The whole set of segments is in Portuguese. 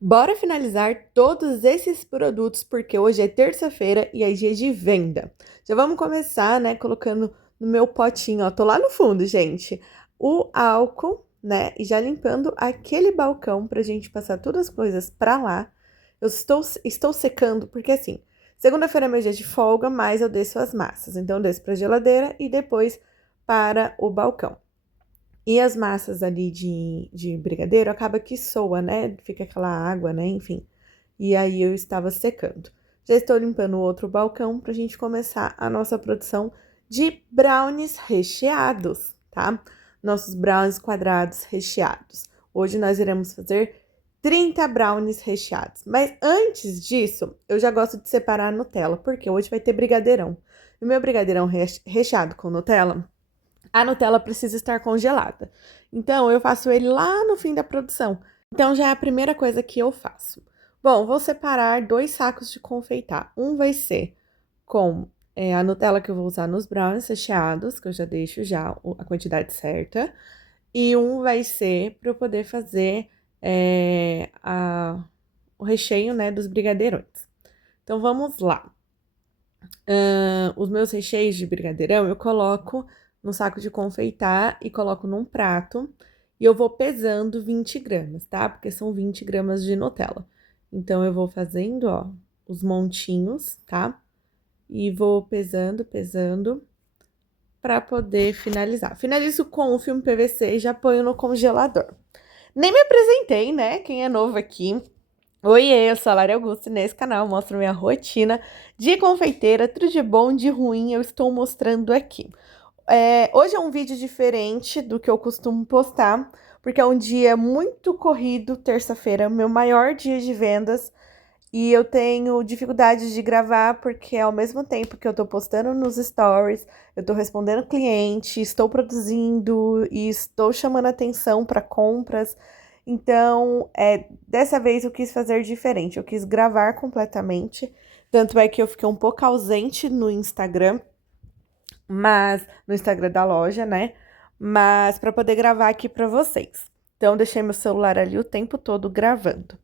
Bora finalizar todos esses produtos, porque hoje é terça-feira e é dia de venda. Já vamos começar, né, colocando no meu potinho, ó, tô lá no fundo, gente, o álcool, né, e já limpando aquele balcão pra gente passar todas as coisas pra lá. Eu estou secando, porque assim, segunda-feira é meu dia de folga, mas eu desço as massas. Então, eu desço pra geladeira e depois para o balcão. E as massas ali de brigadeiro acaba que soa, né? Fica aquela água, né? Enfim. E aí eu estava secando. Já estou limpando o outro balcão para a gente começar a nossa produção de brownies recheados, tá? Nossos brownies quadrados recheados. Hoje nós iremos fazer 30 brownies recheados. Mas antes disso, eu já gosto de separar a Nutella, porque hoje vai ter brigadeirão. E o meu brigadeirão recheado com Nutella, a Nutella precisa estar congelada. Então, eu faço ele lá no fim da produção. Então, já é a primeira coisa que eu faço. Bom, vou separar 2 sacos de confeitar. Um vai ser com a Nutella que eu vou usar nos brownies recheados, que eu já deixo já a quantidade certa. E um vai ser para eu poder fazer o recheio, né, dos brigadeirões. Então, vamos lá. Os meus recheios de brigadeirão eu coloco no saco de confeitar e coloco num prato. E eu vou pesando 20 gramas, tá? Porque são 20 gramas de Nutella. Então, eu vou fazendo, ó, os montinhos, tá? E vou pesando, pra poder finalizar. Finalizo com o filme PVC e já ponho no congelador. Nem me apresentei, né? Quem é novo aqui. Oiê, eu sou a Lara Augusto e nesse canal eu mostro minha rotina de confeiteira, tudo de bom, de ruim, eu estou mostrando aqui. Hoje é um vídeo diferente do que eu costumo postar, porque é um dia muito corrido, terça-feira, meu maior dia de vendas, e eu tenho dificuldade de gravar, porque ao mesmo tempo que eu tô postando nos stories, eu tô respondendo cliente, estou produzindo e estou chamando atenção para compras. Então, dessa vez eu quis fazer diferente, eu quis gravar completamente. Tanto é que eu fiquei um pouco ausente no Instagram, mas no Instagram da loja, né? Mas para poder gravar aqui para vocês. Então, deixei meu celular ali o tempo todo gravando.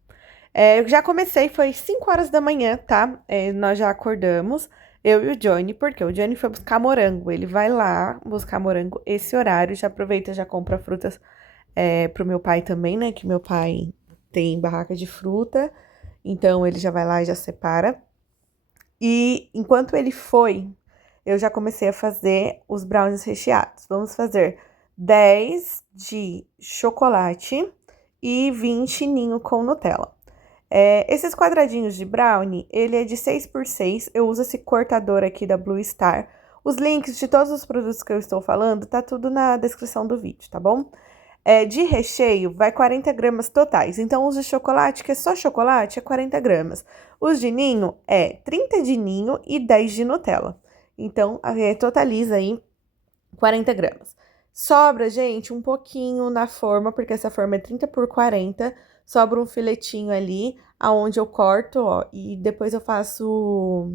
Eu já comecei, foi 5 horas da manhã, tá? Nós já acordamos, eu e o Johnny, porque o Johnny foi buscar morango. Ele vai lá buscar morango esse horário, já aproveita, já compra frutas pro meu pai também, né? Que meu pai tem barraca de fruta, então ele já vai lá e já separa. E enquanto ele foi, eu já comecei a fazer os brownies recheados. Vamos fazer 10 de chocolate e 20 ninho com Nutella. Esses quadradinhos de brownie, ele é de 6x6. Eu uso esse cortador aqui da Blue Star. Os links de todos os produtos que eu estou falando, tá tudo na descrição do vídeo, tá bom? De recheio, vai 40 gramas totais. Então, os de chocolate, que é só chocolate, é 40 gramas. Os de ninho, é 30 de ninho e 10 de Nutella. Então, totaliza aí 40 gramas. Sobra, gente, um pouquinho na forma, porque essa forma é 30 por 40. Sobra um filetinho ali, aonde eu corto, ó, e depois eu faço...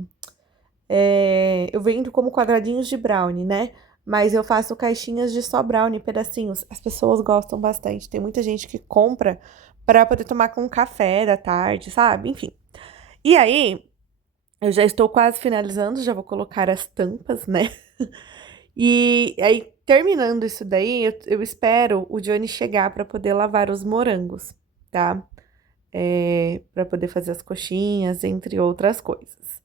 eu vendo como quadradinhos de brownie, né? Mas eu faço caixinhas de só brownie, pedacinhos. As pessoas gostam bastante. Tem muita gente que compra para poder tomar com café da tarde, sabe? Enfim. E aí, eu já estou quase finalizando, já vou colocar as tampas, né? E aí, terminando isso daí, eu espero o Johnny chegar para poder lavar os morangos, tá? Para poder fazer as coxinhas, entre outras coisas.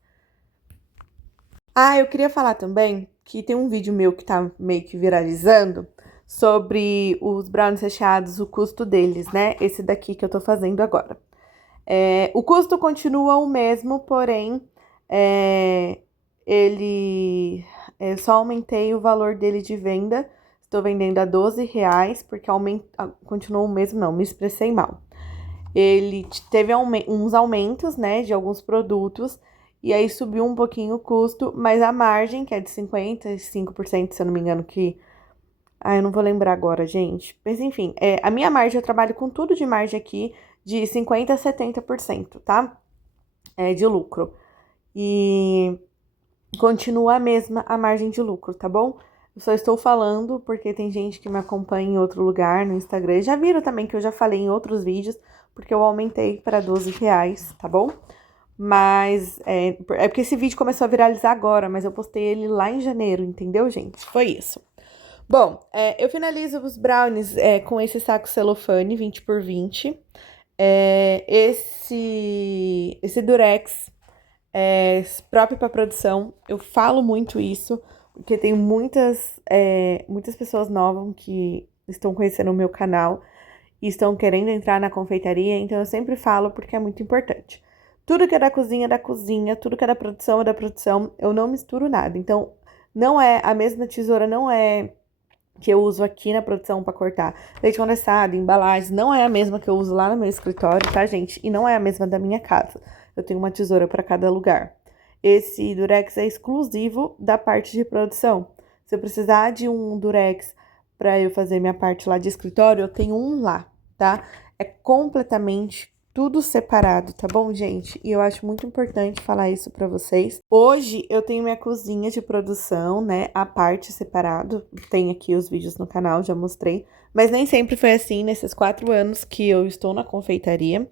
Ah, eu queria falar também que tem um vídeo meu que tá meio que viralizando sobre os brownies recheados, o custo deles, né? Esse daqui que eu tô fazendo agora. O custo continua o mesmo, porém, eu só aumentei o valor dele de venda. Estou vendendo a R$ 12, porque continuou o mesmo, não, me expressei mal. Ele teve uns aumentos, né, de alguns produtos, e aí subiu um pouquinho o custo, mas a margem, que é de 55%, se eu não me engano, que... Ah, eu não vou lembrar agora, gente. Mas enfim, a minha margem, eu trabalho com tudo de margem aqui, de 50% a 70%, tá? De lucro. E continua a mesma a margem de lucro, tá bom? Eu só estou falando porque tem gente que me acompanha em outro lugar no Instagram. Já viram também que eu já falei em outros vídeos, porque eu aumentei para R$ 12, tá bom? Mas é porque esse vídeo começou a viralizar agora, mas eu postei ele lá em janeiro, entendeu, gente? Foi isso. Bom, eu finalizo os brownies com esse saco celofane 20x20. Esse Durex próprio para produção. Eu falo muito isso, porque tem muitas pessoas novas que estão conhecendo o meu canal e estão querendo entrar na confeitaria, então eu sempre falo porque é muito importante. Tudo que é da cozinha é da cozinha, tudo que é da produção é da produção, eu não misturo nada. Então, não é a mesma tesoura, não é que eu uso aqui na produção para cortar leite condensado, embalagens, não é a mesma que eu uso lá no meu escritório, tá, gente? E não é a mesma da minha casa. Eu tenho uma tesoura para cada lugar. Esse Durex é exclusivo da parte de produção. Se eu precisar de um Durex para eu fazer minha parte lá de escritório, eu tenho um lá, tá? É completamente tudo separado, tá bom, gente? E eu acho muito importante falar isso pra vocês. Hoje eu tenho minha cozinha de produção, né? A parte separado. Tem aqui os vídeos no canal, já mostrei. Mas nem sempre foi assim nesses 4 anos que eu estou na confeitaria.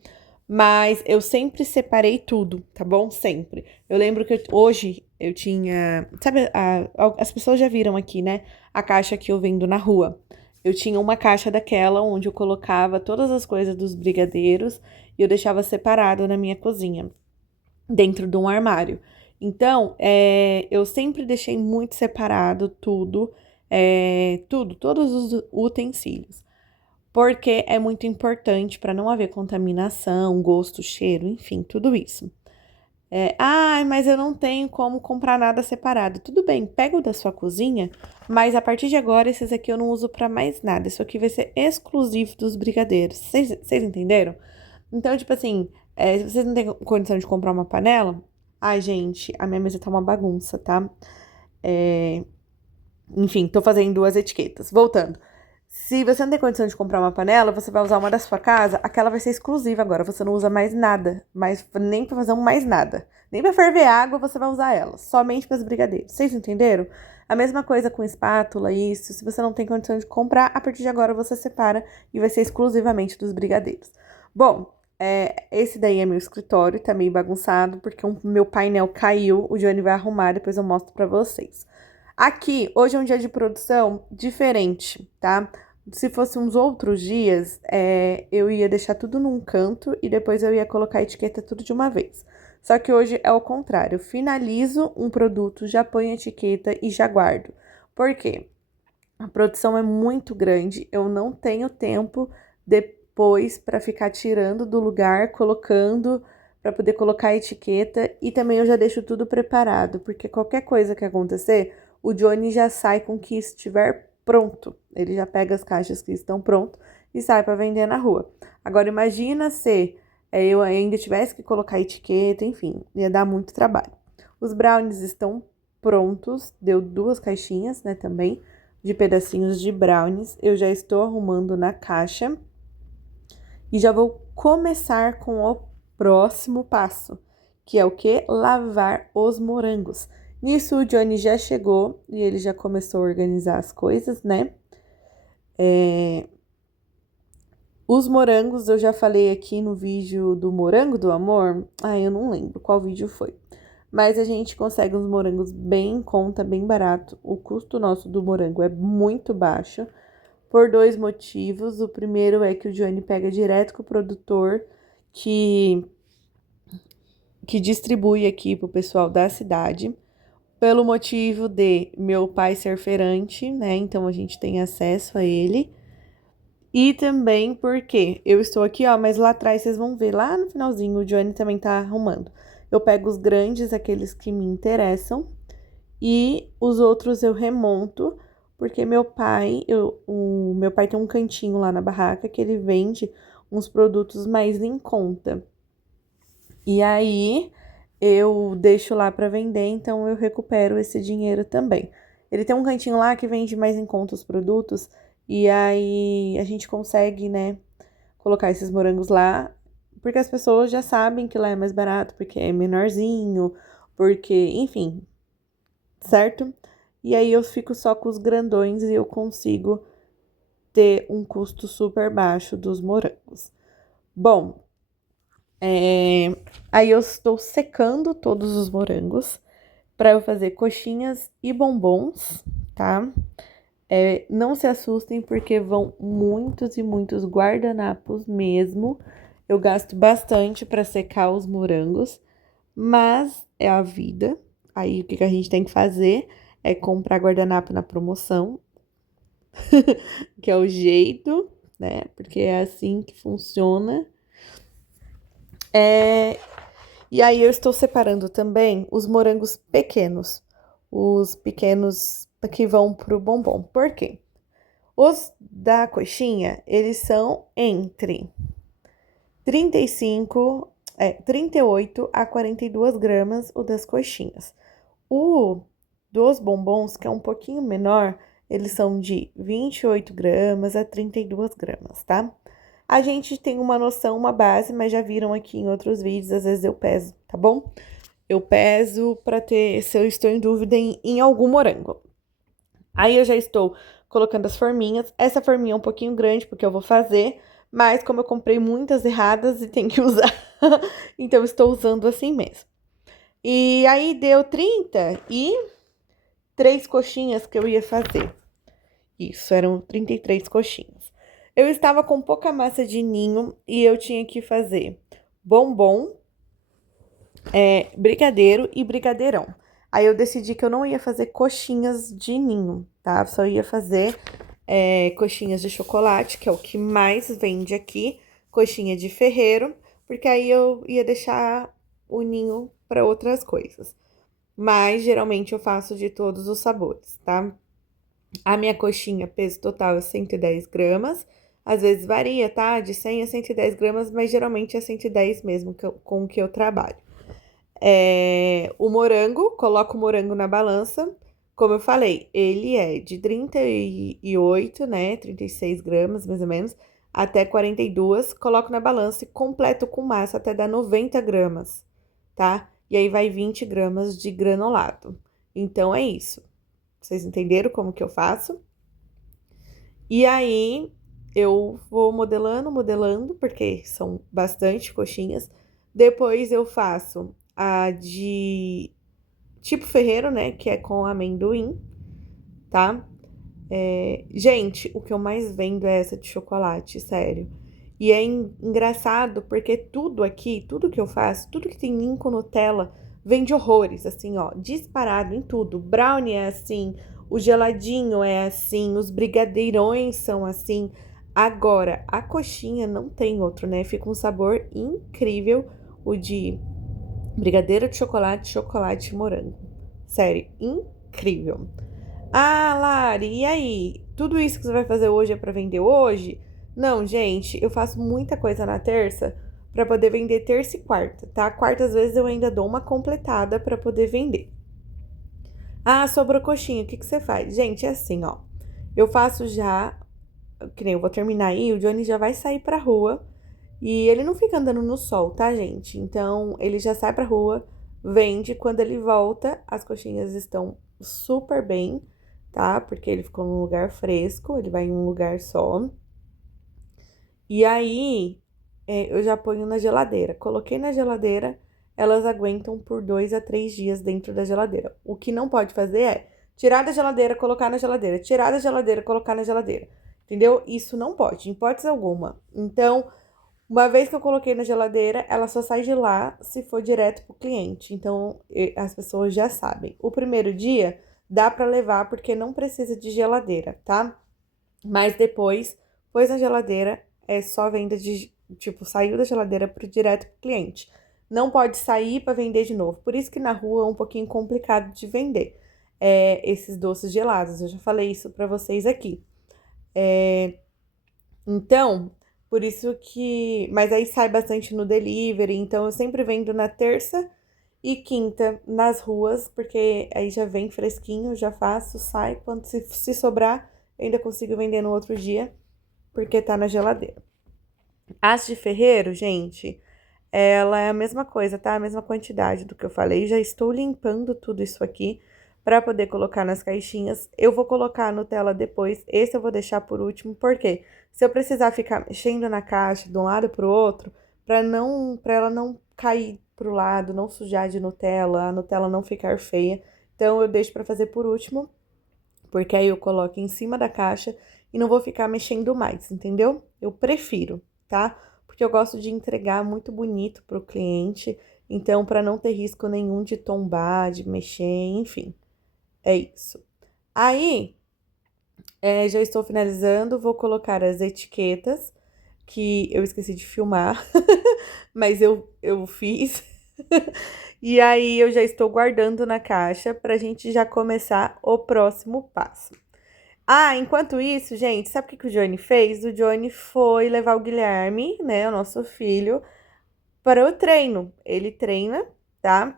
Mas eu sempre separei tudo, tá bom? Sempre. Eu lembro que hoje eu tinha. Sabe, as pessoas já viram aqui, né? A caixa que eu vendo na rua. Eu tinha uma caixa daquela onde eu colocava todas as coisas dos brigadeiros e eu deixava separado na minha cozinha, dentro de um armário. Então, eu sempre deixei muito separado tudo, todos os utensílios. Porque é muito importante para não haver contaminação, gosto, cheiro, enfim, tudo isso. Mas eu não tenho como comprar nada separado. Tudo bem, pega o da sua cozinha, mas a partir de agora esses aqui eu não uso para mais nada. Isso aqui vai ser exclusivo dos brigadeiros. Vocês entenderam? Então, tipo assim, se vocês não têm condição de comprar uma panela, ai, gente, a minha mesa tá uma bagunça, tá? Enfim, tô fazendo 2 etiquetas. Voltando. Se você não tem condição de comprar uma panela, você vai usar uma da sua casa, aquela vai ser exclusiva agora. Você não usa mais nada, nem pra fazer mais nada. Nem pra ferver água você vai usar ela, somente para os brigadeiros. Vocês entenderam? A mesma coisa com espátula, isso. Se você não tem condição de comprar, a partir de agora você separa e vai ser exclusivamente dos brigadeiros. Bom, esse daí é meu escritório, tá meio bagunçado, porque o meu painel caiu. O Johnny vai arrumar, depois eu mostro pra vocês. Aqui, hoje é um dia de produção diferente, tá? Se fosse uns outros dias, eu ia deixar tudo num canto e depois eu ia colocar a etiqueta tudo de uma vez. Só que hoje é o contrário. Eu finalizo um produto, já ponho a etiqueta e já guardo. Por quê? A produção é muito grande, eu não tenho tempo depois para ficar tirando do lugar, colocando para poder colocar a etiqueta e também eu já deixo tudo preparado, porque qualquer coisa que acontecer, o Johnny já sai com o que estiver pronto. Ele já pega as caixas que estão prontas e sai para vender na rua. Agora imagina se eu ainda tivesse que colocar etiqueta, enfim, ia dar muito trabalho. Os brownies estão prontos, deu 2 caixinhas, né, também, de pedacinhos de brownies. Eu já estou arrumando na caixa e já vou começar com o próximo passo, que é o que? Lavar os morangos. Nisso o Johnny já chegou e ele já começou a organizar as coisas, né? Os morangos eu já falei aqui no vídeo do Morango do Amor. Eu não lembro qual vídeo foi. Mas a gente consegue uns morangos bem em conta, bem barato. O custo nosso do morango é muito baixo, por 2 motivos. O primeiro é que o Johnny pega direto com o produtor que distribui aqui pro pessoal da cidade. Pelo motivo de meu pai ser feirante, né? Então a gente tem acesso a ele. E também porque eu estou aqui, ó, mas lá atrás vocês vão ver, lá no finalzinho, o Johnny também tá arrumando. Eu pego os grandes, aqueles que me interessam, e os outros eu remonto, porque o meu pai tem um cantinho lá na barraca que ele vende uns produtos mais em conta. E aí eu deixo lá para vender, então eu recupero esse dinheiro também. Ele tem um cantinho lá que vende mais em conta os produtos, e aí a gente consegue, né, colocar esses morangos lá, porque as pessoas já sabem que lá é mais barato, porque é menorzinho, porque, enfim, certo? E aí eu fico só com os grandões e eu consigo ter um custo super baixo dos morangos. Bom, aí eu estou secando todos os morangos para eu fazer coxinhas e bombons, tá? Não se assustem porque vão muitos e muitos guardanapos mesmo. Eu gasto bastante para secar os morangos, mas é a vida. Aí o que que a gente tem que fazer é comprar guardanapo na promoção, que é o jeito, né? Porque é assim que funciona. E aí eu estou separando também os morangos pequenos, os pequenos que vão pro bombom. Por quê? Os da coxinha, eles são entre 38 a 42 gramas o das coxinhas. O dos bombons, que é um pouquinho menor, eles são de 28 gramas a 32 gramas, tá? A gente tem uma noção, uma base, mas já viram aqui em outros vídeos, às vezes eu peso, tá bom? Eu peso para ter, se eu estou em dúvida em algum morango. Aí eu já estou colocando as forminhas. Essa forminha é um pouquinho grande, porque eu vou fazer, mas como eu comprei muitas erradas e tem que usar, então eu estou usando assim mesmo. E aí deu 33 coxinhas que eu ia fazer. Isso, eram 33 coxinhas. Eu estava com pouca massa de ninho e eu tinha que fazer bombom, brigadeiro e brigadeirão. Aí eu decidi que eu não ia fazer coxinhas de ninho, tá? Só ia fazer coxinhas de chocolate, que é o que mais vende aqui, coxinha de ferreiro, porque aí eu ia deixar o ninho para outras coisas. Mas geralmente eu faço de todos os sabores, tá? A minha coxinha, peso total é 110 gramas. Às vezes varia, tá? De 100 a 110 gramas, mas geralmente é 110 mesmo com o que eu trabalho. O morango, coloco o morango na balança. Como eu falei, ele é de 38, né? 36 gramas, mais ou menos, até 42. Coloco na balança e completo com massa até dar 90 gramas, tá? E aí vai 20 gramas de granulado. Então, é isso. Vocês entenderam como que eu faço? E aí, eu vou modelando, porque são bastante coxinhas. Depois eu faço a de tipo ferreiro, né? Que é com amendoim, tá? Gente, o que eu mais vendo é essa de chocolate, sério. E é engraçado porque tudo aqui, tudo que eu faço, tudo que tem ninho com Nutella, vende horrores, assim, ó, disparado em tudo. Brownie é assim, o geladinho é assim, os brigadeirões são assim. Agora, a coxinha não tem outro, né? Fica um sabor incrível, o de brigadeiro de chocolate, chocolate e morango. Sério, incrível. Ah, Lari, e aí? Tudo isso que você vai fazer hoje é para vender hoje? Não, gente, eu faço muita coisa na terça para poder vender terça e quarta, tá? Quarta, às vezes, eu ainda dou uma completada para poder vender. Ah, sobrou coxinha, o que que você faz? Gente, é assim, ó. Eu faço já, que nem eu vou terminar aí, o Johnny já vai sair pra rua e ele não fica andando no sol, tá, gente? Então, ele já sai pra rua, vende. Quando ele volta, as coxinhas estão super bem, tá? Porque ele ficou num lugar fresco, ele vai em um lugar só. E aí, eu já ponho na geladeira. Coloquei na geladeira, elas aguentam por 2 a 3 dias dentro da geladeira. O que não pode fazer é tirar da geladeira, colocar na geladeira, tirar da geladeira, colocar na geladeira. Entendeu? Isso não pode, em hipótese alguma. Então, uma vez que eu coloquei na geladeira, ela só sai de lá se for direto pro cliente. Então, as pessoas já sabem. O primeiro dia dá para levar porque não precisa de geladeira, tá? Mas depois, pôs na geladeira, é só venda de, tipo, saiu da geladeira pro direto pro cliente. Não pode sair para vender de novo. Por isso que na rua é um pouquinho complicado de vender esses doces gelados. Eu já falei isso para vocês aqui. Então, por isso que. Mas aí sai bastante no delivery, então eu sempre vendo na terça e quinta nas ruas, porque aí já vem fresquinho, já faço, sai. Quando se sobrar, eu ainda consigo vender no outro dia, porque tá na geladeira. As de ferreiro, gente, ela é a mesma coisa, tá? A mesma quantidade do que eu falei. Já estou limpando tudo isso aqui para poder colocar nas caixinhas. Eu vou colocar a Nutella depois, esse eu vou deixar por último, porque se eu precisar ficar mexendo na caixa de um lado pro outro, para ela não cair pro lado, não sujar de Nutella, a Nutella não ficar feia, então eu deixo para fazer por último, porque aí eu coloco em cima da caixa e não vou ficar mexendo mais, entendeu? Eu prefiro, tá? Porque eu gosto de entregar muito bonito pro cliente, então para não ter risco nenhum de tombar, de mexer, enfim. É isso. Aí, já estou finalizando, vou colocar as etiquetas, que eu esqueci de filmar, mas eu fiz. E aí, eu já estou guardando na caixa pra gente já começar o próximo passo. Ah, enquanto isso, gente, sabe o que que o Johnny fez? O Johnny foi levar o Guilherme, né, o nosso filho, para o treino. Ele treina, tá?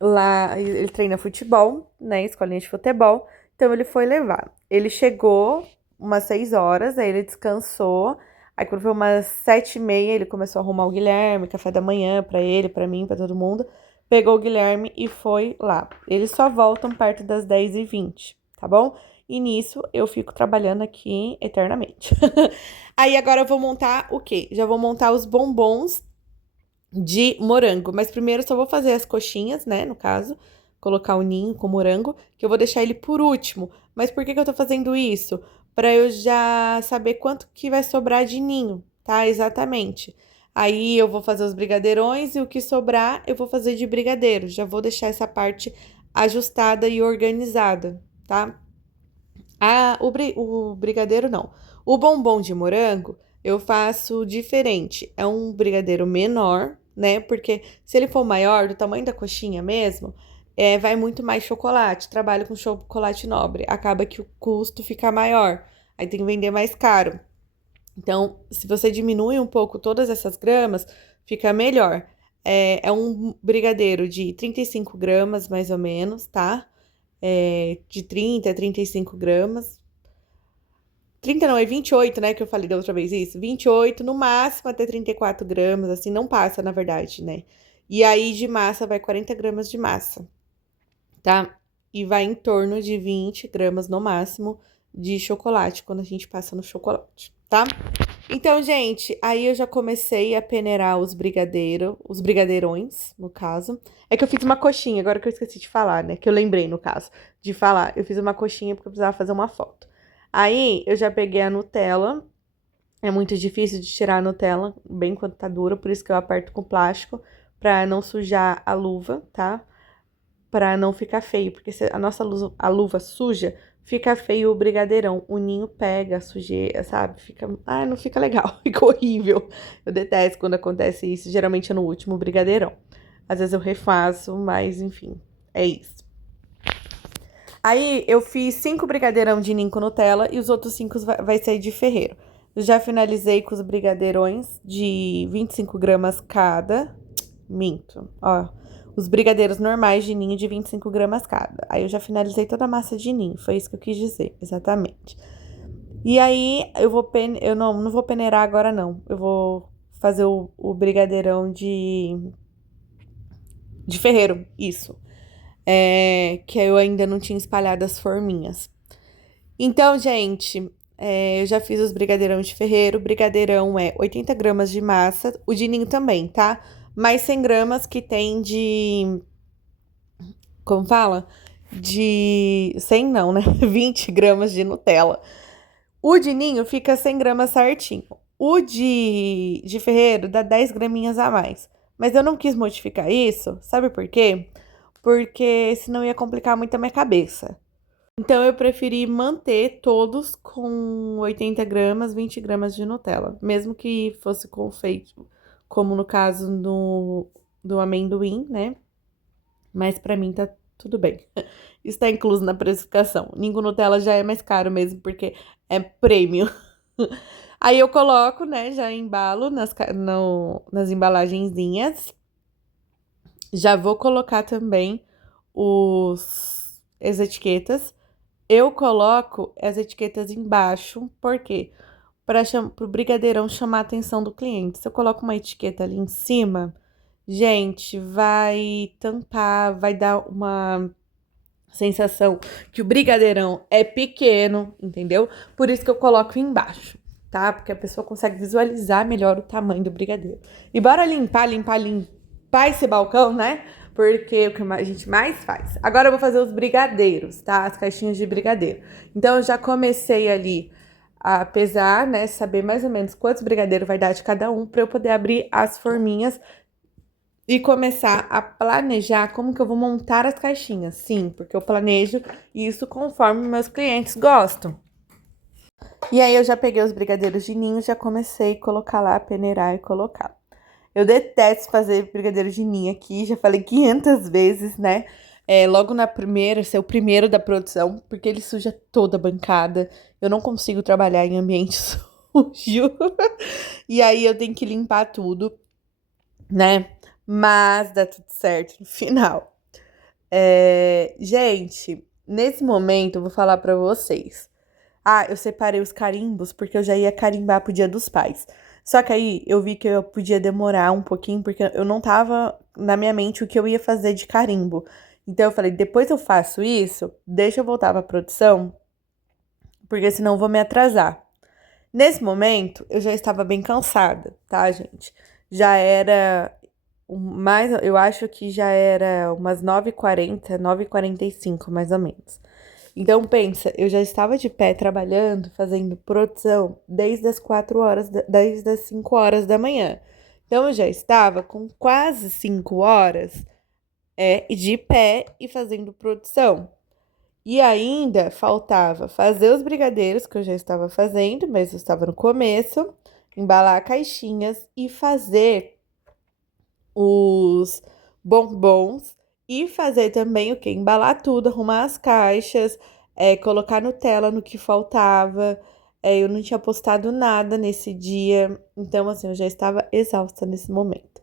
Lá, ele treina futebol, né? Escolinha de futebol. Então, ele foi levar. Ele chegou umas 6 horas, aí ele descansou. Aí, quando foi umas 7h30, ele começou a arrumar o Guilherme, café da manhã pra ele, pra mim, pra todo mundo. Pegou o Guilherme e foi lá. Eles só voltam perto das 10h20, tá bom? E nisso, eu fico trabalhando aqui eternamente. Aí, agora eu vou montar o quê? Já vou montar os bombons de morango. Mas primeiro eu só vou fazer as coxinhas, né, no caso. Colocar o ninho com morango, que eu vou deixar ele por último. Mas por que que eu tô fazendo isso? Pra eu já saber quanto que vai sobrar de ninho, tá? Exatamente. Aí eu vou fazer os brigadeirões e o que sobrar eu vou fazer de brigadeiro. Já vou deixar essa parte ajustada e organizada, tá? Ah, o brigadeiro não. O bombom de morango eu faço diferente. É um brigadeiro menor, né? Porque se ele for maior, do tamanho da coxinha mesmo, vai muito mais chocolate. Trabalho com chocolate nobre. Acaba que o custo fica maior. Aí tem que vender mais caro. Então, se você diminui um pouco todas essas gramas, fica melhor. É um brigadeiro de 35 gramas, mais ou menos, tá? De 30 a 35 gramas. 30 não, é 28, né? Que eu falei da outra vez isso. 28, no máximo até 34 gramas, assim, não passa, na verdade, né? E aí de massa vai 40 gramas de massa, tá? E vai em torno de 20 gramas no máximo de chocolate, quando a gente passa no chocolate, tá? Então, gente, aí eu já comecei a peneirar os brigadeirões, no caso. É que eu fiz uma coxinha, agora que eu esqueci de falar, né? Que eu lembrei, no caso, de falar. Eu fiz uma coxinha porque eu precisava fazer uma foto. Aí, eu já peguei a Nutella. É muito difícil de tirar a Nutella, bem quando tá dura, por isso que eu aperto com plástico, pra não sujar a luva, tá? Pra não ficar feio, porque se a luva suja, fica feio o brigadeirão. O ninho pega a sujeira, sabe? Fica, não fica legal, fica horrível. Eu detesto quando acontece isso, geralmente é no último brigadeirão. Às vezes eu refaço, mas enfim, é isso. Aí eu fiz 5 brigadeirão de ninho com Nutella e os outros 5 vai ser de ferreiro. Eu já finalizei com os brigadeirões de 25 gramas cada. Minto, ó. Os brigadeiros normais de ninho de 25 gramas cada. Aí eu já finalizei toda a massa de ninho, foi isso que eu quis dizer, exatamente. E aí eu não vou peneirar agora não. Eu vou fazer o brigadeirão de ferreiro, isso. Que eu ainda não tinha espalhado as forminhas. Então, gente, eu já fiz os brigadeirão de ferreiro. O brigadeirão é 80 gramas de massa, o de ninho também, tá? Mais 100 gramas que tem de... Como fala? De... 100 não, né? 20 gramas de Nutella. O de ninho fica 100 gramas certinho. O de ferreiro dá 10 graminhas a mais. Mas eu não quis modificar isso, sabe por quê? Porque senão ia complicar muito a minha cabeça. Então, eu preferi manter todos com 80 gramas, 20 gramas de Nutella. Mesmo que fosse confeito, como no caso do amendoim, né? Mas pra mim tá tudo bem. Isso tá incluso na precificação. Ninho Nutella já é mais caro mesmo, porque é prêmio. Aí eu coloco, né? Já embalo nas embalagenzinhas. Já vou colocar também as etiquetas. Eu coloco as etiquetas embaixo, por quê? Para o brigadeirão chamar a atenção do cliente. Se eu coloco uma etiqueta ali em cima, gente, vai tampar, vai dar sensação que o brigadeirão é pequeno, entendeu? Por isso que eu coloco embaixo, tá? Porque a pessoa consegue visualizar melhor o tamanho do brigadeiro. E bora limpar esse balcão, né? Porque é o que a gente mais faz. Agora eu vou fazer os brigadeiros, tá? As caixinhas de brigadeiro. Então eu já comecei ali a pesar, né? Saber mais ou menos quantos brigadeiros vai dar de cada um para eu poder abrir as forminhas e começar a planejar como que eu vou montar as caixinhas. Sim, porque eu planejo isso conforme meus clientes gostam. E aí eu já peguei os brigadeiros de ninho, já comecei a colocar lá, peneirar e colocar. Eu detesto fazer brigadeiro de ninho aqui, já falei 500 vezes, né? Logo na primeira, ser o primeiro da produção, porque ele suja toda a bancada. Eu não consigo trabalhar em ambiente sujo. E aí eu tenho que limpar tudo, né? Mas dá tudo certo no final. Gente, nesse momento eu vou falar pra vocês. Eu separei os carimbos porque eu já ia carimbar pro Dia dos Pais. Só que aí eu vi que eu podia demorar um pouquinho porque eu não tava na minha mente o que eu ia fazer de carimbo. Então eu falei, depois eu faço isso, deixa eu voltar pra produção, porque senão eu vou me atrasar. Nesse momento, eu já estava bem cansada, tá, gente? Já era eu acho que já era umas 9h40, 9h45, mais ou menos. Então, pensa, eu já estava de pé trabalhando, fazendo produção desde as 4 horas, desde as 5 horas da manhã. Então, eu já estava com quase 5 horas de pé e fazendo produção. E ainda faltava fazer os brigadeiros, que eu já estava fazendo, mas eu estava no começo, embalar caixinhas e fazer os bombons e fazer também o que? Embalar tudo, arrumar as caixas, colocar Nutella no que faltava. Eu não tinha postado nada nesse dia, então assim, eu já estava exausta nesse momento.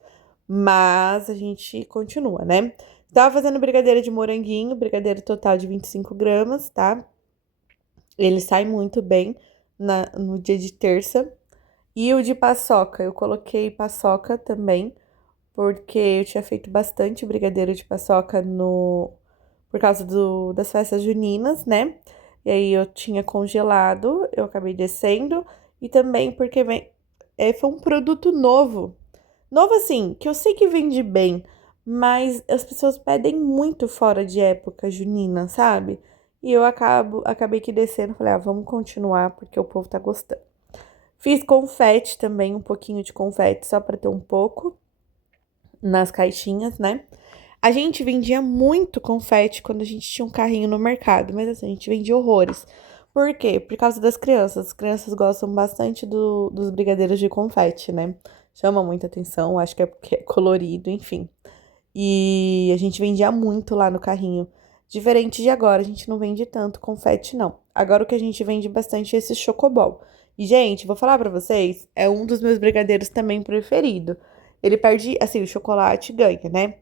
Mas a gente continua, né? Tava fazendo brigadeiro de moranguinho, brigadeiro total de 25 gramas, tá? Ele sai muito bem no dia de terça. E o de paçoca, eu coloquei paçoca também, porque eu tinha feito bastante brigadeiro de paçoca por causa das festas juninas, né? E aí eu tinha congelado, eu acabei descendo, e também porque foi um produto novo. Novo assim, que eu sei que vende bem, mas as pessoas pedem muito fora de época junina, sabe? E eu acabei que descendo, falei, vamos continuar, porque o povo tá gostando. Fiz confete também, um pouquinho de confete, só pra ter um pouco nas caixinhas, né? A gente vendia muito confete quando a gente tinha um carrinho no mercado, mas assim, a gente vendia horrores. Por quê? Por causa das crianças. As crianças gostam bastante dos brigadeiros de confete, né? Chama muita atenção, acho que é porque é colorido, enfim. E a gente vendia muito lá no carrinho. Diferente de agora, a gente não vende tanto confete, não. Agora o que a gente vende bastante é esse chocobol. E, gente, vou falar pra vocês, é um dos meus brigadeiros também preferido. Ele perde, assim, o chocolate ganha, né?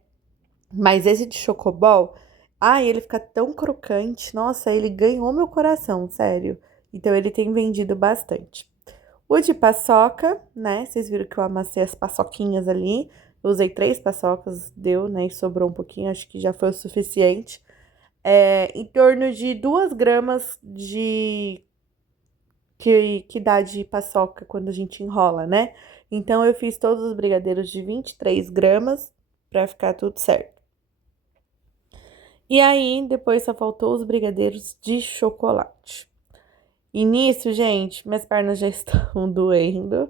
Mas esse de chocobol, ele fica tão crocante. Nossa, ele ganhou meu coração, sério. Então, ele tem vendido bastante. O de paçoca, né? Vocês viram que eu amassei as paçoquinhas ali. Eu usei 3 paçocas, deu, né? E sobrou um pouquinho, acho que já foi o suficiente. Em torno de 2 gramas que dá de paçoca quando a gente enrola, né? Então, eu fiz todos os brigadeiros de 23 gramas pra ficar tudo certo. E aí, depois só faltou os brigadeiros de chocolate. E nisso, gente, minhas pernas já estão doendo,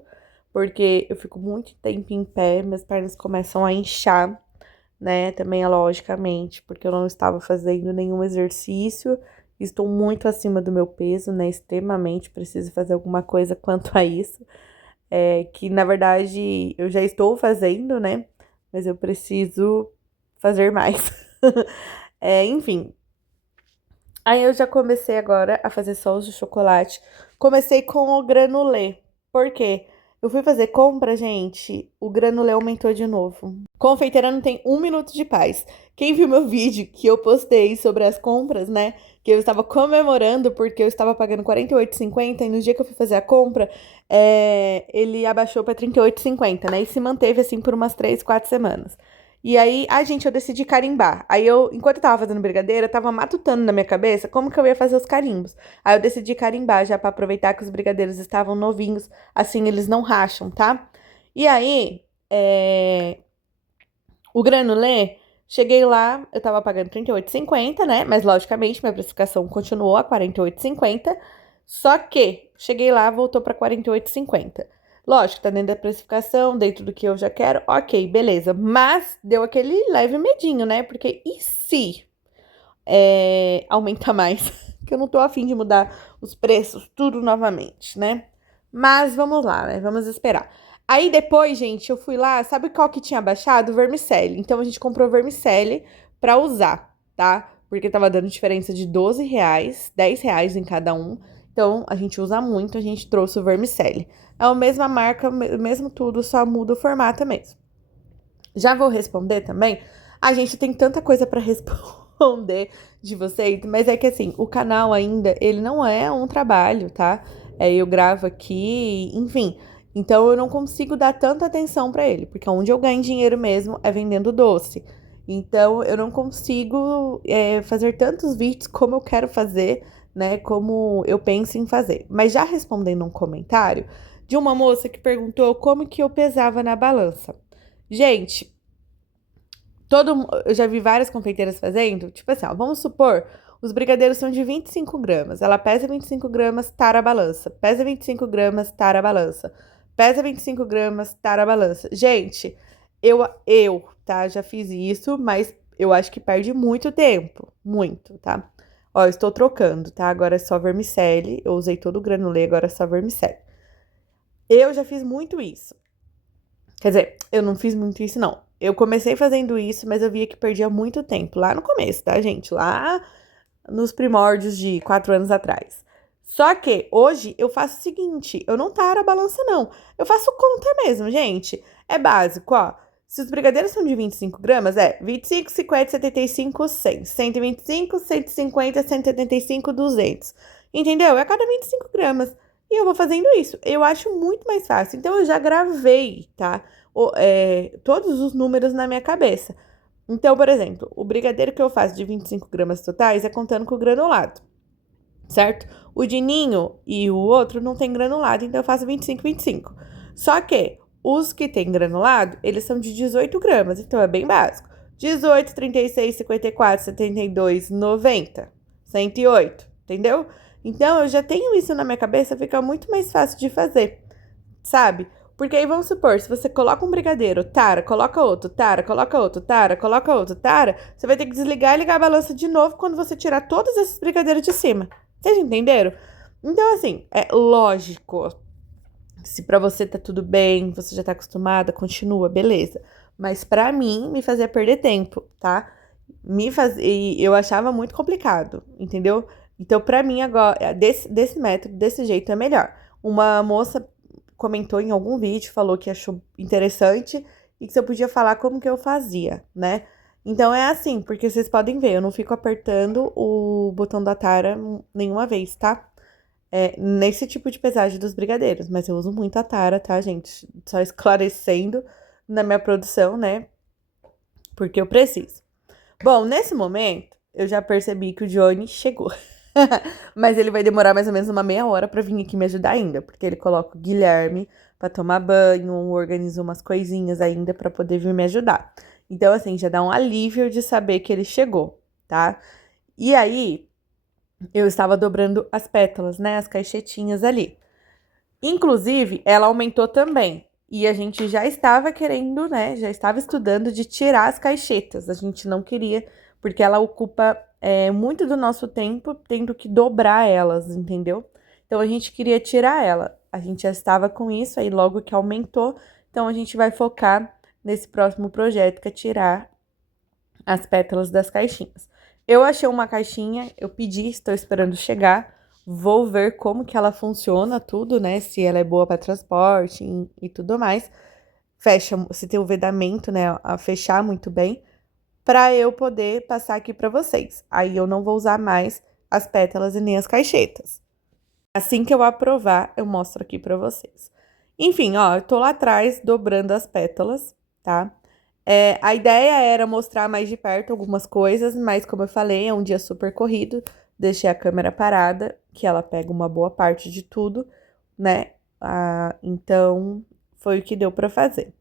porque eu fico muito tempo em pé, minhas pernas começam a inchar, né? Também é logicamente, porque eu não estava fazendo nenhum exercício, estou muito acima do meu peso, né? Extremamente, preciso fazer alguma coisa quanto a isso. Que na verdade eu já estou fazendo, né? Mas eu preciso fazer mais. Enfim. Aí eu já comecei agora a fazer só os de chocolate. Comecei com o granulê. Por quê? Eu fui fazer compra, gente, o granulê aumentou de novo. Confeiteira não tem 1 minuto de paz. Quem viu meu vídeo que eu postei sobre as compras, né? Que eu estava comemorando porque eu estava pagando R$ 48,50 e no dia que eu fui fazer a compra, ele abaixou para R$ 38,50, né? E se manteve assim por umas 3, 4 semanas. E aí, gente, eu decidi carimbar. Aí enquanto eu tava fazendo brigadeiro, eu tava matutando na minha cabeça como que eu ia fazer os carimbos. Aí eu decidi carimbar já pra aproveitar que os brigadeiros estavam novinhos, assim eles não racham, tá? E aí, o granulê, cheguei lá, eu tava pagando R$ 38,50, né? Mas logicamente minha precificação continuou a R$ 48,50. Só que cheguei lá, voltou pra R$ 48,50. Lógico, tá dentro da precificação, dentro do que eu já quero, ok, beleza. Mas deu aquele leve medinho, né? Porque e se aumenta mais? Que eu não tô afim de mudar os preços tudo novamente, né? Mas vamos lá, né? Vamos esperar. Aí depois, gente, eu fui lá, sabe qual que tinha baixado? O vermicelli. Então a gente comprou vermicelli pra usar, tá? Porque tava dando diferença de R$ 12, R$ 10 em cada um. Então a gente usa muito, a gente trouxe o vermicelli. É a mesma marca, mesmo tudo, só muda o formato mesmo. Já vou responder também. A gente tem tanta coisa pra responder de vocês, mas é que assim, o canal ainda, ele não é um trabalho, tá? Eu gravo aqui, enfim. Então eu não consigo dar tanta atenção pra ele, porque onde eu ganho dinheiro mesmo é vendendo doce. Então eu não consigo fazer tantos vídeos como eu quero fazer, né? Como eu penso em fazer. Mas já respondendo um comentário de uma moça que perguntou como que eu pesava na balança. Gente, eu já vi várias confeiteiras fazendo, tipo assim, ó, vamos supor, os brigadeiros são de 25 gramas. Ela pesa 25 gramas, tara a balança. Pesa 25 gramas, tara a balança. Pesa 25 gramas, tara a balança. Gente, tá, já fiz isso, mas eu acho que perde muito tempo. Muito, tá? Ó, eu estou trocando, tá? Agora é só vermicelli. Eu usei todo o granulê, agora é só vermicelli. Eu já fiz muito isso. Quer dizer, eu não fiz muito isso, não. Eu comecei fazendo isso, mas eu via que perdia muito tempo. Lá no começo, tá, gente? Lá nos primórdios de 4 anos atrás. Só que hoje eu faço o seguinte: eu não taro a balança, não. Eu faço conta mesmo, gente. É básico, ó. Se os brigadeiros são de 25 gramas, 25, 50, 75, 100. 125, 150, 175, 200. Entendeu? É a cada 25 gramas. E eu vou fazendo isso. Eu acho muito mais fácil. Então, eu já gravei, tá? Todos os números na minha cabeça. Então, por exemplo, o brigadeiro que eu faço de 25 gramas totais é contando com o granulado, certo? O de ninho e o outro não tem granulado, então eu faço 25, 25. Só que os que tem granulado, eles são de 18 gramas, então é bem básico. 18, 36, 54, 72, 90, 108, entendeu? Então, eu já tenho isso na minha cabeça, fica muito mais fácil de fazer, sabe? Porque aí vamos supor, se você coloca um brigadeiro, tara, coloca outro, tara, coloca outro, tara, coloca outro, tara, você vai ter que desligar e ligar a balança de novo quando você tirar todos esses brigadeiros de cima. Vocês entenderam? Então, assim, é lógico. Se pra você tá tudo bem, você já tá acostumada, continua, beleza. Mas pra mim, me fazia perder tempo, tá? E eu achava muito complicado, entendeu? Então, pra mim, agora, desse método, desse jeito é melhor. Uma moça comentou em algum vídeo, falou que achou interessante e que se eu podia falar como que eu fazia, né? Então é assim, porque vocês podem ver, eu não fico apertando o botão da tara nenhuma vez, tá? Nesse tipo de pesagem dos brigadeiros, mas eu uso muito a tara, tá, gente? Só esclarecendo na minha produção, né? Porque eu preciso. Bom, nesse momento, eu já percebi que o Johnny chegou. Mas ele vai demorar mais ou menos uma meia hora pra vir aqui me ajudar ainda, porque ele coloca o Guilherme pra tomar banho, organiza umas coisinhas ainda pra poder vir me ajudar. Então, assim, já dá um alívio de saber que ele chegou, tá? E aí, eu estava dobrando as pétalas, né? As caixetinhas ali. Inclusive, ela aumentou também. E a gente já estava querendo, né? Já estava estudando de tirar as caixetas. A gente não queria, porque ela ocupa muito do nosso tempo, tendo que dobrar elas, entendeu? Então a gente queria tirar ela. A gente já estava com isso, aí logo que aumentou. Então a gente vai focar nesse próximo projeto, que é tirar as pétalas das caixinhas. Eu achei uma caixinha, eu pedi, estou esperando chegar. Vou ver como que ela funciona, tudo, né? Se ela é boa para transporte e tudo mais. Fecha, se tem o vedamento, né? A fechar muito bem, para eu poder passar aqui para vocês. Aí eu não vou usar mais as pétalas e nem as caixetas. Assim que eu aprovar, eu mostro aqui para vocês. Enfim, ó, eu tô lá atrás dobrando as pétalas, tá? A ideia era mostrar mais de perto algumas coisas, mas como eu falei, é um dia super corrido. Deixei a câmera parada, que ela pega uma boa parte de tudo, né? Então, foi o que deu pra fazer.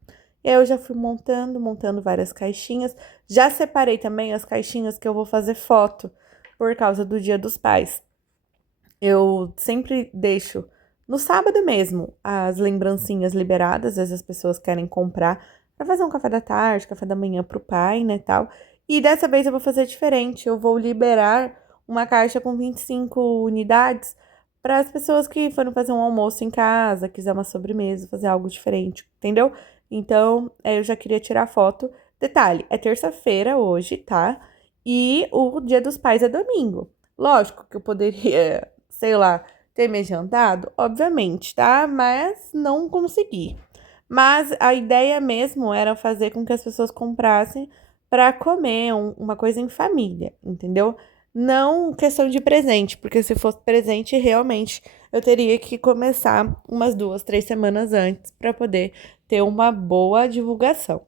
E aí eu já fui montando várias caixinhas. Já separei também as caixinhas que eu vou fazer foto por causa do Dia dos Pais. Eu sempre deixo no sábado mesmo as lembrancinhas liberadas, às vezes as pessoas querem comprar para fazer um café da tarde, café da manhã pro pai, né, tal. E dessa vez eu vou fazer diferente, eu vou liberar uma caixa com 25 unidades para as pessoas que foram fazer um almoço em casa, quiser uma sobremesa, fazer algo diferente, entendeu? Então, eu já queria tirar foto. Detalhe, é terça-feira hoje, tá? E o Dia dos Pais é domingo. Lógico que eu poderia, sei lá, ter me adiantado, obviamente, tá? Mas não consegui. Mas a ideia mesmo era fazer com que as pessoas comprassem para comer uma coisa em família, entendeu? Não questão de presente, porque se fosse presente, realmente eu teria que começar umas 2, 3 semanas antes para poder ter uma boa divulgação.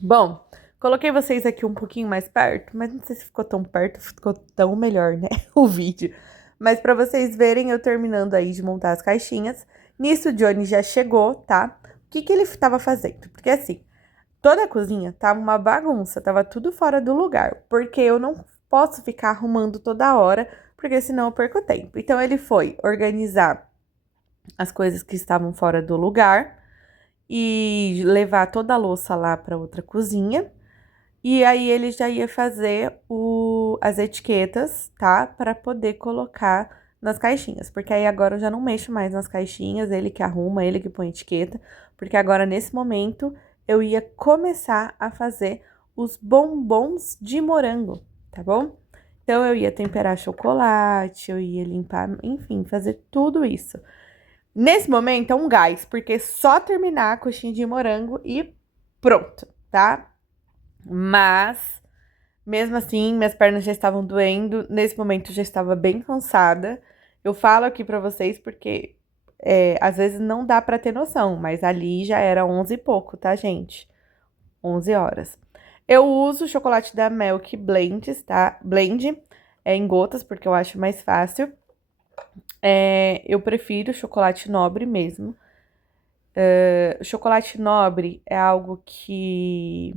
Bom, coloquei vocês aqui um pouquinho mais perto, mas não sei se ficou tão perto, ficou tão melhor, né, o vídeo. Mas para vocês verem eu terminando aí de montar as caixinhas. Nisso o Johnny já chegou, tá? O que que ele estava fazendo? Porque assim, toda a cozinha tava uma bagunça, tava tudo fora do lugar, porque eu não posso ficar arrumando toda hora, porque senão eu perco tempo. Então ele foi organizar as coisas que estavam fora do lugar e levar toda a louça lá para outra cozinha. E aí ele já ia fazer as etiquetas, tá? Para poder colocar nas caixinhas. Porque aí agora eu já não mexo mais nas caixinhas, ele que arruma, ele que põe etiqueta. Porque agora, nesse momento, eu ia começar a fazer os bombons de morango, tá bom? Então, eu ia temperar chocolate, eu ia limpar, enfim, fazer tudo isso. Nesse momento, é um gás, porque só terminar a coxinha de morango e pronto, tá? Mas, mesmo assim, minhas pernas já estavam doendo. Nesse momento, eu já estava bem cansada. Eu falo aqui pra vocês porque às vezes não dá pra ter noção, mas ali já era 11 e pouco, tá, gente? 11 horas. Eu uso o chocolate da Milk Blends, tá? Blend, em gotas, porque eu acho mais fácil. Eu prefiro chocolate nobre mesmo. O chocolate nobre é algo que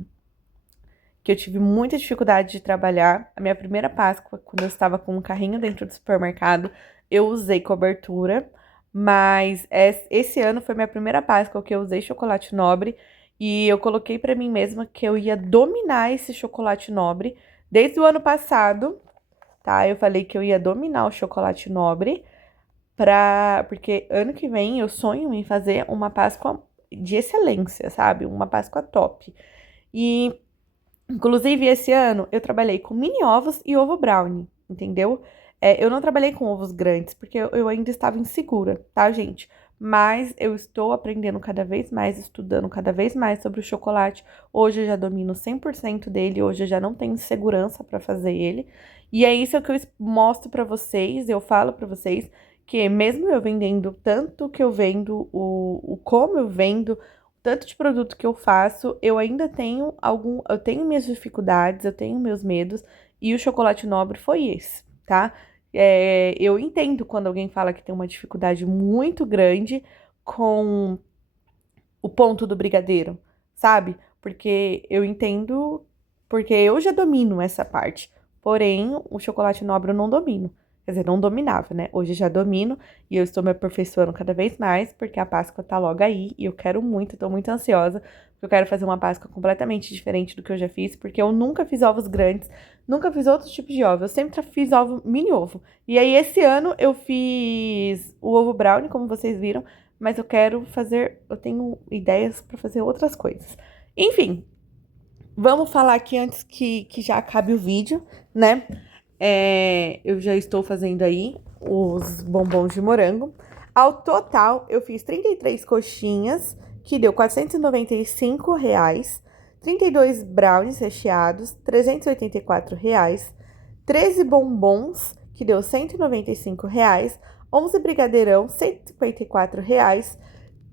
eu tive muita dificuldade de trabalhar. A minha primeira Páscoa, quando eu estava com um carrinho dentro do supermercado, eu usei cobertura, mas esse ano foi minha primeira Páscoa que eu usei chocolate nobre e eu coloquei pra mim mesma que eu ia dominar esse chocolate nobre desde o ano passado, tá? Eu falei que eu ia dominar o chocolate nobre porque ano que vem eu sonho em fazer uma Páscoa de excelência, sabe? Uma Páscoa top. E inclusive, esse ano eu trabalhei com mini ovos e ovo brownie, entendeu? Eu não trabalhei com ovos grandes, porque eu ainda estava insegura, tá, gente? Mas eu estou aprendendo cada vez mais, estudando cada vez mais sobre o chocolate. Hoje eu já domino 100% dele, hoje eu já não tenho segurança para fazer ele. E é isso que eu mostro para vocês, eu falo para vocês que mesmo eu vendendo tanto que eu vendo, o como eu vendo, tanto de produto que eu faço, eu ainda tenho eu tenho minhas dificuldades, eu tenho meus medos, e o chocolate nobre foi esse, tá? Eu entendo quando alguém fala que tem uma dificuldade muito grande com o ponto do brigadeiro, sabe? Porque eu entendo, porque eu já domino essa parte, porém, o chocolate nobre eu não domino. Quer dizer, não dominava, né? Hoje já domino e eu estou me aperfeiçoando cada vez mais, porque a Páscoa tá logo aí e eu quero muito, tô muito ansiosa, porque eu quero fazer uma Páscoa completamente diferente do que eu já fiz, porque eu nunca fiz ovos grandes, nunca fiz outros tipos de ovo, eu sempre fiz mini ovo. E aí esse ano eu fiz o ovo brownie, como vocês viram, mas eu tenho ideias para fazer outras coisas. Enfim, vamos falar aqui antes que já acabe o vídeo, né? Eu já estou fazendo aí os bombons de morango. Ao total, eu fiz 33 coxinhas, que deu R$ 495, 32 brownies recheados, R$ 384, 13 bombons, que deu R$ 195, 11 brigadeirão, R$ 154,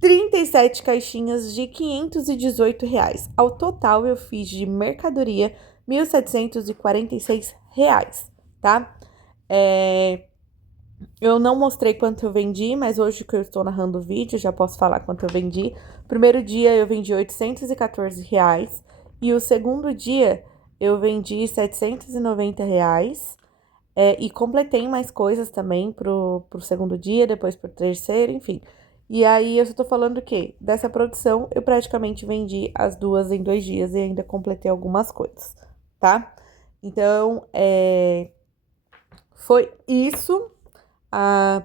37 caixinhas de R$ 518. Ao total, eu fiz de mercadoria R$ 1.746, tá? Eu não mostrei quanto eu vendi, mas hoje que eu estou narrando o vídeo, já posso falar quanto eu vendi. Primeiro dia eu vendi R$ 814 e o segundo dia eu vendi R$ 790. E completei mais coisas também pro segundo dia, depois pro terceiro, enfim. E aí eu só tô falando que dessa produção eu praticamente vendi as duas em 2 dias e ainda completei algumas coisas, tá? Então, foi isso.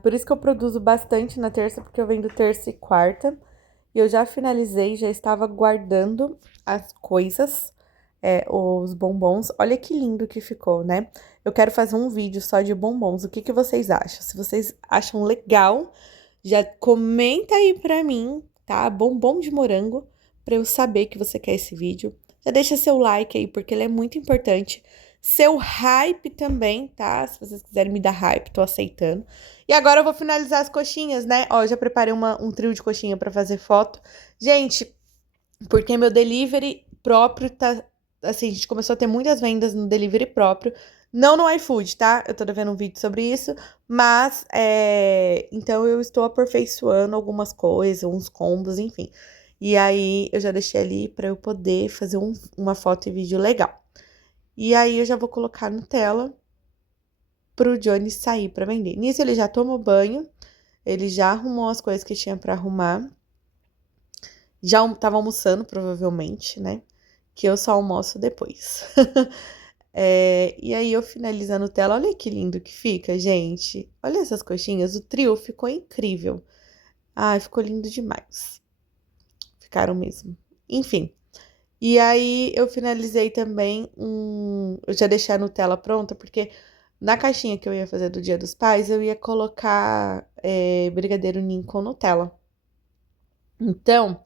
Por isso que eu produzo bastante na terça, porque eu vendo terça e quarta. E eu já finalizei, já estava guardando as coisas, os bombons. Olha que lindo que ficou, né? Eu quero fazer um vídeo só de bombons. O que que vocês acham? Se vocês acham legal, já comenta aí pra mim, tá? Bombom de morango, pra eu saber que você quer esse vídeo. Já deixa seu like aí, porque ele é muito importante. Seu hype também, tá? Se vocês quiserem me dar hype, tô aceitando. E agora eu vou finalizar as coxinhas, né? Ó, eu já preparei um trio de coxinha pra fazer foto. Gente, porque meu delivery próprio tá... Assim, a gente começou a ter muitas vendas no delivery próprio. Não no iFood, tá? Eu tô devendo um vídeo sobre isso. Mas, então eu estou aperfeiçoando algumas coisas, uns combos, enfim. E aí, eu já deixei ali pra eu poder fazer uma foto e vídeo legal. E aí, eu já vou colocar no tela pro Johnny sair pra vender. Nisso, ele já tomou banho. Ele já arrumou as coisas que tinha pra arrumar. Já tava almoçando, provavelmente, né? Que eu só almoço depois. E aí, eu finalizando a tela. Olha que lindo que fica, gente. Olha essas coxinhas. O trio ficou incrível. Ai, ficou lindo demais. Ficaram mesmo. Enfim. E aí, eu finalizei também Eu já deixei a Nutella pronta, porque na caixinha que eu ia fazer do Dia dos Pais, eu ia colocar brigadeiro ninho com Nutella. Então,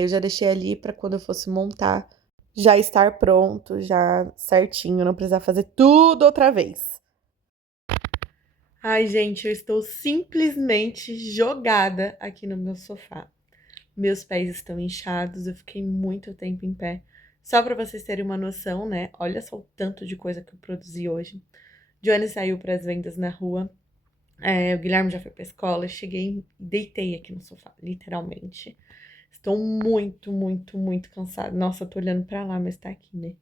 eu já deixei ali para quando eu fosse montar, já estar pronto, já certinho, não precisar fazer tudo outra vez. Ai, gente, eu estou simplesmente jogada aqui no meu sofá. Meus pés estão inchados, eu fiquei muito tempo em pé. Só para vocês terem uma noção, né? Olha só o tanto de coisa que eu produzi hoje. Johnny saiu para as vendas na rua. O Guilherme já foi para a escola. Cheguei e deitei aqui no sofá, literalmente. Estou muito, muito, muito cansada. Nossa, eu tô olhando pra lá, mas tá aqui, né?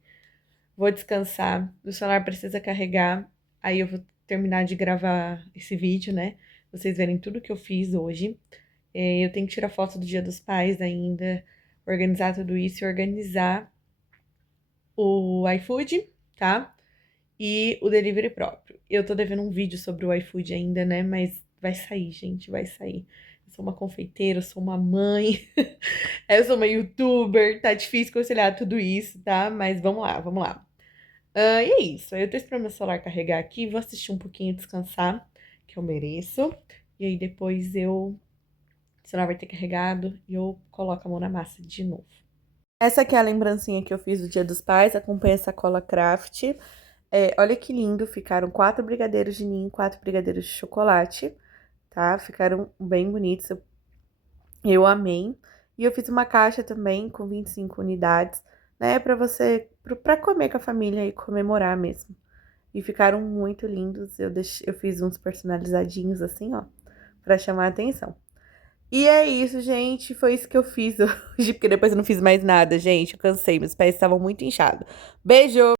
Vou descansar. O celular precisa carregar. Aí eu vou terminar de gravar esse vídeo, né? Vocês verem tudo que eu fiz hoje. Eu tenho que tirar foto do Dia dos Pais ainda. Organizar tudo isso e organizar o iFood, tá? E o delivery próprio. Eu tô devendo um vídeo sobre o iFood ainda, né? Mas vai sair, gente, vai sair. Eu sou uma confeiteira, eu sou uma mãe, eu sou uma youtuber, tá difícil conciliar tudo isso, tá? Mas vamos lá, vamos lá. E é isso, eu tô esperando meu celular carregar aqui, vou assistir um pouquinho e descansar, que eu mereço. E aí depois o celular vai ter carregado e eu coloco a mão na massa de novo. Essa aqui é a lembrancinha que eu fiz do Dia dos Pais, acompanha essa cola craft. Olha que lindo, ficaram 4 brigadeiros de ninho, 4 brigadeiros de chocolate, tá? Ficaram bem bonitos, eu amei. E eu fiz uma caixa também com 25 unidades, né? Pra comer com a família e comemorar mesmo. E ficaram muito lindos, eu fiz uns personalizadinhos assim, ó, pra chamar a atenção. E é isso, gente, foi isso que eu fiz hoje, porque depois eu não fiz mais nada, gente, eu cansei, meus pés estavam muito inchados. Beijo!